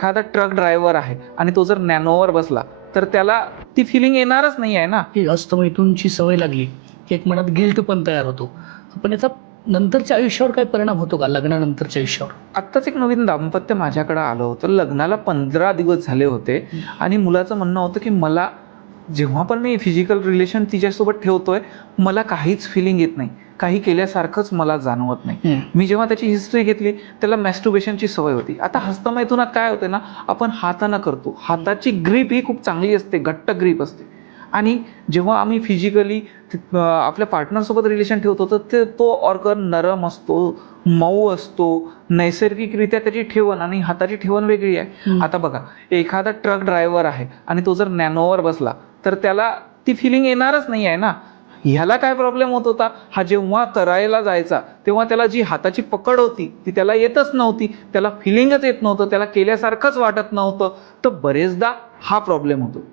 एखादा truck driver आहे आणि तो जर नॅनोवर बसला तर त्याला ती फिलिंग येणारच नाही आहे ना. की हस्तमैथूनची सवय लागली की एक मनात गिल्ट पण तयार होतो. पण याचा नंतरच्या आयुष्यावर काय परिणाम होतो का, लग्नानंतरच्या आयुष्यावर? आत्ताच एक नवीन दाम्पत्य माझ्याकडे आलं होतं. लग्नाला 15 दिवस झाले होते आणि मुलाचं म्हणणं होतं की मला जेव्हा पण मी फिजिकल रिलेशन तिच्यासोबत ठेवतोय मला काहीच फिलिंग येत नाही, काही केल्यासारखंच मला जाणवत नाही. मी जेव्हा त्याची हिस्ट्री घेतली त्याला मॅस्टुर्बेशनची सवय होती. आता हस्तमैथुनात काय होते ना, आपण हातानं करतो, हाताची ग्रीप ही खूप चांगली असते, घट्ट ग्रीप असते. आणि जेव्हा आम्ही फिजिकली आपल्या पार्टनरसोबत रिलेशन ठेवतो तर तो ऑर्गन नरम असतो, मऊ असतो, नैसर्गिकरित्या त्याची ठेवण आणि हाताची ठेवण वेगळी आहे. आता बघा, एखादा ट्रक ड्रायव्हर आहे आणि तो जर नॅनोवर बसला तर त्याला ती फिलिंग येणारच नाही आहे ना. ह्याला काय प्रॉब्लेम होत होता, हा जेव्हा करायला जायचा तेव्हा त्याला जी हाताची पकड होती ती त्याला येतच नव्हती, त्याला फिलिंगच येत नव्हतं, त्याला केल्यासारखंच वाटत नव्हतं. तर बरेचदा हा प्रॉब्लेम होतो.